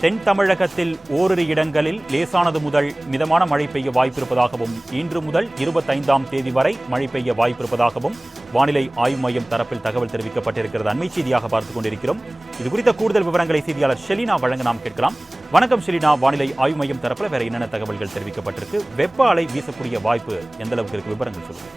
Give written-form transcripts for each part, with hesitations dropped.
தென் தமிழகத்தில் ஓரிரு இடங்களில் லேசானது முதல் மிதமான மழை பெய்ய வாய்ப்பிருப்பதாகவும் இன்று முதல் 25ஆம் தேதி வரை மழை பெய்ய வாய்ப்பிருப்பதாகவும் வானிலை ஆய்வு மையம் தரப்பில் தகவல் தெரிவிக்கப்பட்டிருக்கிறது. அண்மை செய்தியாக பார்த்துக் கொண்டிருக்கிறோம். இது குறித்த கூடுதல் விவரங்களை செய்தியாளர் ஷெலினா வழங்க நாம் கேட்கலாம். வணக்கம் ஷெலினா, வானிலை ஆய்வு மையம் தரப்பில் வேற என்னென்ன தகவல்கள் தெரிவிக்கப்பட்டிருக்கு? வெப்ப அலை வீசக்கூடிய வாய்ப்பு எந்த அளவுக்கு இருக்கு? விவரங்கள் சொல்லுங்க.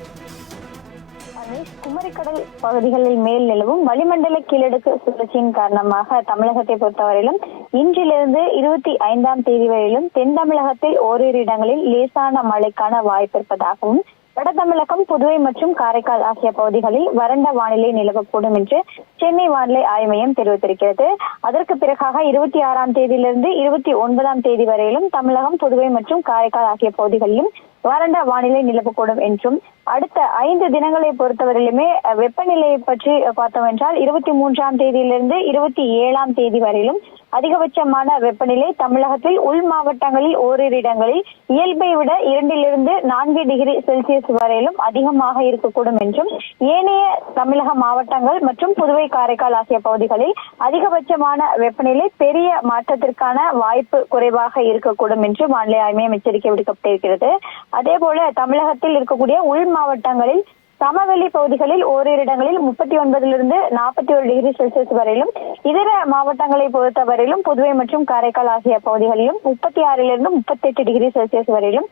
குமரிக்கடல் பகுதிகளில் மேல் நிலவும் வளிமண்டல கீழடுக்கு சுழற்சியின் காரணமாக தமிழகத்தை பொறுத்தவரையிலும் இன்றிலிருந்து 25ஆம் தேதி வரையிலும் தென் தமிழகத்தில் ஓரிரு இடங்களில் லேசான மழைக்கான வாய்ப்பு இருப்பதாகவும் வட தமிழகம், புதுவை மற்றும் காரைக்கால் ஆகிய பகுதிகளில் வறண்ட வானிலை நிலவக்கூடும் என்று சென்னை வானிலை ஆய்வு மையம் தெரிவித்திருக்கிறது. அதற்கு பிறகாக 26ஆம் தேதியிலிருந்து 29ஆம் தேதி வரையிலும் தமிழகம், புதுவை மற்றும் காரைக்கால் ஆகிய பகுதிகளிலும் வறண்ட வானிலை நிலவக்கூடும் என்றும் அடுத்த 5 தினங்களை பொறுத்தவரையிலுமே வெப்பநிலையை பற்றி பார்த்தோம் என்றால் 23ஆம் தேதியிலிருந்து 27ஆம் தேதி வரையிலும் அதிகபட்சமான வெப்பநிலை தமிழகத்தில் உள் மாவட்டங்களில் ஓரிரு இடங்களில் இயல்பை விட 2 to 4 டிகிரி செல்சியஸ் வரையிலும் அதிகமாக இருக்கக்கூடும் என்றும் ஏனைய தமிழக மாவட்டங்கள் மற்றும் புதுவை, காரைக்கால் ஆகிய பகுதிகளில் அதிகபட்சமான வெப்பநிலை பெரிய மாற்றத்திற்கான வாய்ப்பு குறைவாக இருக்கக்கூடும் என்று வானிலை ஆய்வு மையம் எச்சரிக்கை விடுக்கப்பட்டிருக்கிறது. அதே போல தமிழகத்தில் இருக்கக்கூடிய உள் மாவட்டங்களில் சமவெளி பகுதிகளில் ஓரிரு இடங்களில் 39 to 41 டிகிரி செல்சியஸ் வரையிலும், இதர மாவட்டங்களை பொறுத்தவரையிலும் புதுவை மற்றும் காரைக்கால் ஆகிய பகுதிகளிலும் 36 to 38 டிகிரி செல்சியஸ் வரையிலும்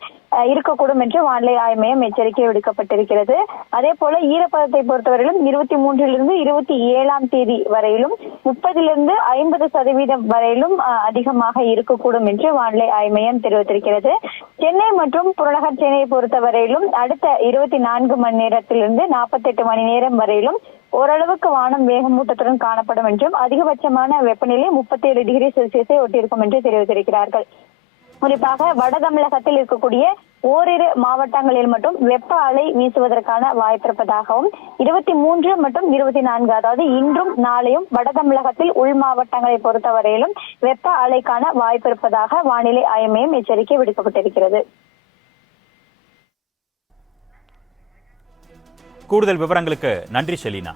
இருக்கக்கூடும் என்று வானிலை ஆய்வு மையம் எச்சரிக்கை விடுக்கப்பட்டிருக்கிறது. அதே போல ஈரப்பதத்தை பொறுத்தவரையிலும் 23 to 27ஆம் தேதி வரையிலும் 30 to 50% வரையிலும் அதிகமாக இருக்கக்கூடும் என்று வானிலை ஆய்வு மையம் தெரிவித்திருக்கிறது. சென்னை மற்றும் புறநகர் சென்னையை பொறுத்தவரையிலும் அடுத்த 24 மணி நேரத்தில் 48 மணி நேரம் வரையிலும் ஓரளவுக்கு வானம் மேகமூட்டத்துடன் காணப்படும் என்றும் அதிகபட்சமான வெப்பநிலை 37 டிகிரி செல்சியஸை ஒட்டியிருக்கும் என்று தெரிவித்திருக்கிறார்கள். குறிப்பாக வட தமிழகத்தில் இருக்கக்கூடிய ஓரிரு மாவட்டங்களில் மட்டும் வெப்ப அலை வீசுவதற்கான வாய்ப்பிருப்பதாகவும் 23 மற்றும் 24 அதாவது இன்றும் நாளையும் வட தமிழகத்தில் உள் மாவட்டங்களை பொறுத்தவரையிலும் வெப்ப அலைக்கான வாய்ப்பிருப்பதாக வானிலை ஆய்வு மையம் எச்சரிக்கை விடுக்கப்பட்டிருக்கிறது. கூடுதல் விவரங்களுக்கு நன்றி ஷெலினா.